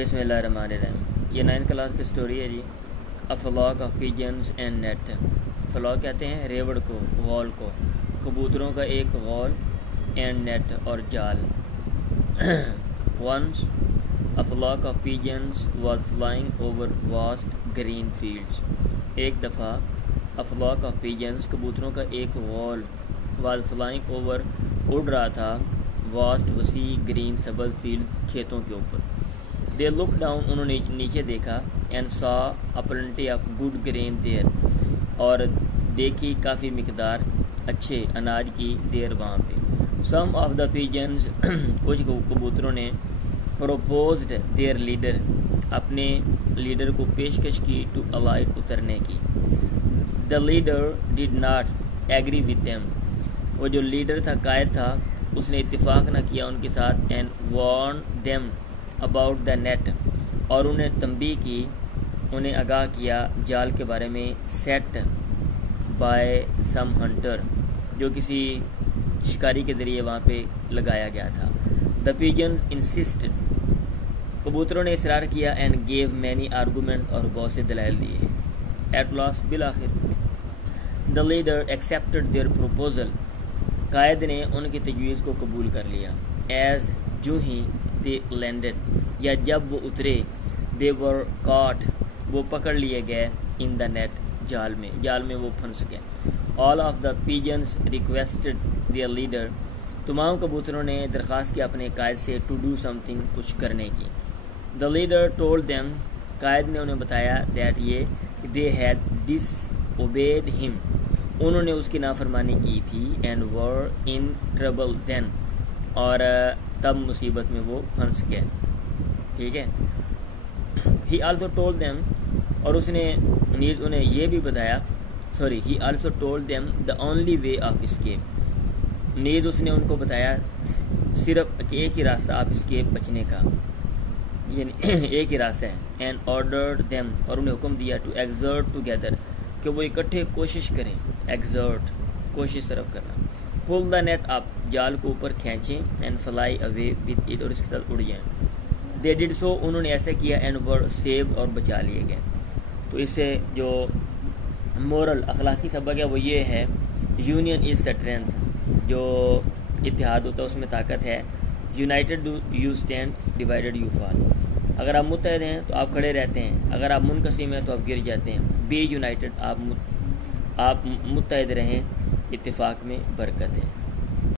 بسم اللہ الرحمن الرحیم۔ یہ 9th کلاس کی سٹوری ہے جی، A flock of pigeons and net۔ Flock کہتے ہیں ریوڑ کو، غول کو، کبوتروں کا ایک غول، اینڈ نیٹ اور جال۔ Once a flock of pigeons was flying over vast green fields۔ ایک دفعہ a flock of pigeons کبوتروں کا ایک غول was flying over اڑ رہا تھا vast وسیع گرین سبز فیلڈ کھیتوں کے اوپر۔ They looked down، انہوں نے نیچے دیکھا and saw a plenty of good grain there، اور دیکھی کافی مقدار اچھے اناج کی دیر وہاں پہ۔ Some of the pigeons کچھ کبوتروں نے proposed their leader، اپنے لیڈر کو پیشکش کی to alight، اترنے کی۔ The leader did not agree with them، وہ جو لیڈر تھا، قائد تھا، اس نے اتفاق نہ کیا ان کے ساتھ and warned them about the net، اور انہیں تنبیہ کی، انہیں آگاہ کیا جال کے بارے میں set by some hunter، جو کسی شکاری کے ذریعے وہاں پہ لگایا گیا تھا۔ The pigeons insisted، کبوتروں نے اصرار کیا and gave many arguments، اور بہت سے دلائل دیے۔ At last، بالآخر the leader accepted their proposal، قائد نے ان کی تجویز کو قبول کر لیا۔ As جو ہی they landed، یا جب وہ اترے، they were caught، وہ پکڑ لیے گئے in the net، جال میں وہ پھنس گئے۔ All of the pigeons requested their leader، تمام کبوتروں نے درخواست کی اپنے قائد سے to do something، کچھ کرنے کی۔ The leader told them، قائد نے انہیں بتایا that یہ they had disobeyed him، انہوں نے اس کی نافرمانی کی تھی and were in trouble then، اور تب مصیبت میں وہ پھنس گئے۔ ٹھیک ہے۔ He also told them، اور اس نے نیز انہیں یہ بھی بتایا، he also told them the only way of escape، نیز اس نے ان کو بتایا صرف ایک ہی راستہ آف اسکیپ، بچنے کا، یعنی ایک ہی راستہ ہے۔ and ordered them، اور انہیں حکم دیا to exert together، کہ وہ اکٹھے کوشش کریں، exert کوشش طرف کرنا۔ pull the net up، جال کو اوپر کھینچیں and fly away with it، اور اس کے ساتھ اڑ جائیں۔ they did so، انہوں نے ایسا کیا and were saved، اور بچا لیے گئے۔ تو اس سے جو مورل اخلاقی سبق ہے وہ یہ ہے، یونین از اسٹرینتھ، جو اتحاد ہوتا ہے اس میں طاقت ہے۔ United you stand, divided you fall, اگر آپ متحد ہیں تو آپ کھڑے رہتے ہیں، اگر آپ منقسم ہیں تو آپ گر جاتے ہیں۔ بی یونائٹڈ، آپ متحد رہیں، اتفاق میں برکت ہے۔